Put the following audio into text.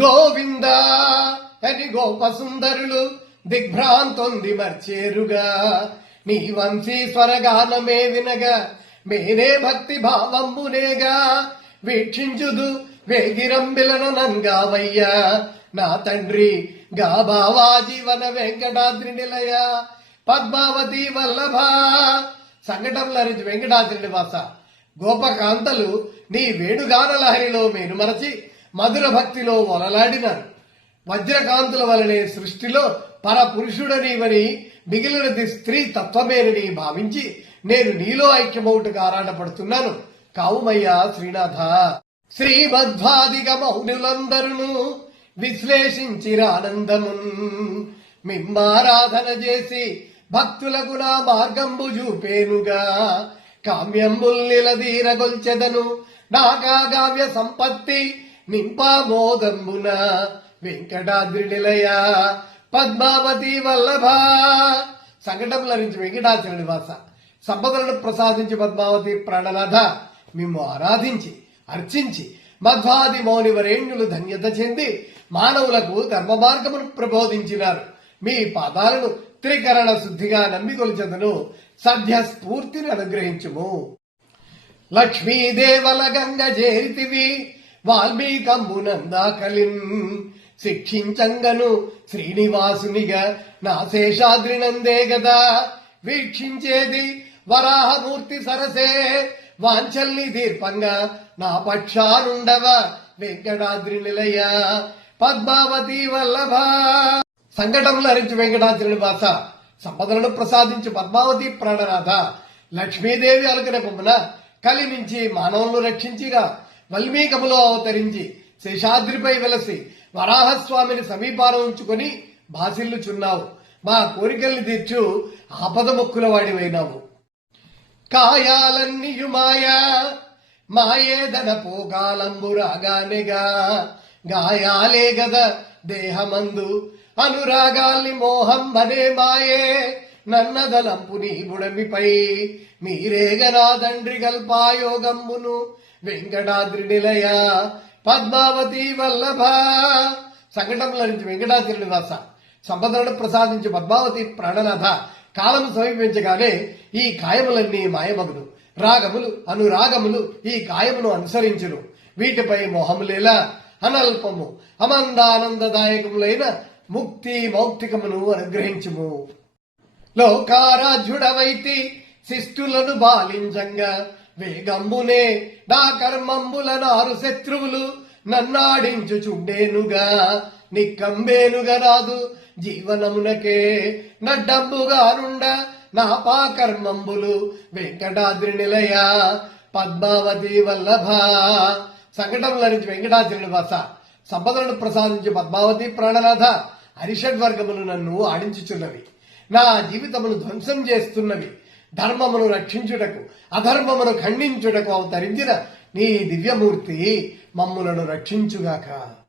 గోవింద అని గోపసుందరులు దిగ్భ్రాంతొంది మర్చేరుగా నీ వంశీశ్వర గానమే వినగా మేనే భక్తి భావంబునేగా వీక్షించుదు వేగిరంబిలను నంగావయ్యా నా తండ్రి గా బావా జీవన వెంకటాద్రి నిలయ పద్మావతి వల్లభ సంఘటనలరించి వెంకటాద్రి నివాస గోపకాంతలు నీ వేణుగాన లహరిలో మేను మరచి మధుర భక్తిలో ఒలలాడినారు. వజ్రకాంతుల వలనే సృష్టిలో పరపురుషుడనివని మిగిలినది స్త్రీ తత్వమేనని భావించి నేను నీలో ఐక్యమౌటుగా ఆరాటపడుతున్నాను. కావుమయ్యా శ్రీనాథ. శ్రీమధ్వాదిగ మౌనులందరును విశ్లేషించిరానందమున్ మిమ్మారాధన చేసి భక్తులకు నా మార్గంబు చూపేనుగా కామ్యంబుల్ నిలదీరగొల్చెదను నాకా కావ్య సంపత్తి నింపామోదంబున వెంకటాద్రి నిలయ పద్మావతి వల్లభ సంకటముల నుంచి వెంకటాద్రి నివాస సంపదలను ప్రసాదించి పద్మావతి ప్రాణనాథ మిమ్ము ఆరాధించి అర్చించి మధ్వాది మౌని వరేణ్యులు ధన్యత చెంది మానవులకు ధర్మ మార్గమును ప్రబోధించినారు. మీ పాదాలను త్రికరణ శుద్ధిగా నమ్మికొలిచెదను. సద్య స్ఫూర్తిని అనుగ్రహించుము. లక్ష్మీదేవల గంగ చేరితివి వాల్మీకంబునందాకలిన్ శిక్షించంగను శ్రీనివాసునిగా నా శేషాద్రినందే గదా వీక్షించేది వరాహమూర్తి సరసే వాంఛల్ని దీర్పంగా నా పక్షానుండవ వెంకటాద్రి నిలయ పద్మావతి వల్లభ సంకటములు హరించి వెంకటాద్రి నివాస సంపదలను ప్రసాదించి పద్మావతి ప్రాణనాథ లక్ష్మీదేవి అలుకనే పొమ్మన కలి నుంచి మానవులను రక్షించిగా వల్మీకములో అవతరించి శేషాద్రిపై వెలసి వరాహస్వామిని సమీపాన ఉంచుకొని భాసిల్లుచున్నావు. మా కోరికల్ని తీర్చు ఆపద మొక్కుల వాడివైనావు. కాయాలన్నీయు మాయా మాయేదన పోగాలంబు రాగానేగా గాయాలే గద దేహమందు అనురాగాల్ని మోహం బనే మాయే నన్నదలంపు నీ బుడమిపై మీరేగనా తండ్రి గల్పాయోగమ్మును వెంకటాద్రి నిలయ పద్మావతి వల్లభ సంకటముల నుంచి వెంకటాద్రి నివాస సంపదలను ప్రసాదించి పద్మావతి ప్రాణనాథ కాలము సమీపించగానే ఈ కాయములన్నీ మాయమగును. రాగములు అనురాగములు ఈ కాయమును అనుసరించును. వీటిపై మోహములేలా అనల్పము అమందానందదాయకములైన ముక్తి మౌక్తికమును అనుగ్రహించుము. లోకారాధ్యుడవైతి శిష్టులను బాలించంగా వేగంబునే నా కర్మంబుల నారు శత్రువులు నన్నాడించుచుండేనుగా నిక్కంబేనుగా రాదు జీవనమునకే నడ్డంబుగా నుండ నా పాకర్మంబులు వెంకటాద్రి నిలయ పద్మావతి వల్లభ సంకటముల నుంచి వెంకటాద్రి నివాస సంపదలను ప్రసాదించి పద్మావతి ప్రాణనాథ హరిషడ్వర్గములు నన్ను ఆడించుచున్నవి. నా జీవితమును ధ్వంసం చేస్తున్నవి. ధర్మమును రక్షించుటకు అధర్మమును ఖండించుటకు అవతరించిన నీ దివ్యమూర్తి మమ్ములను రక్షించుగాక.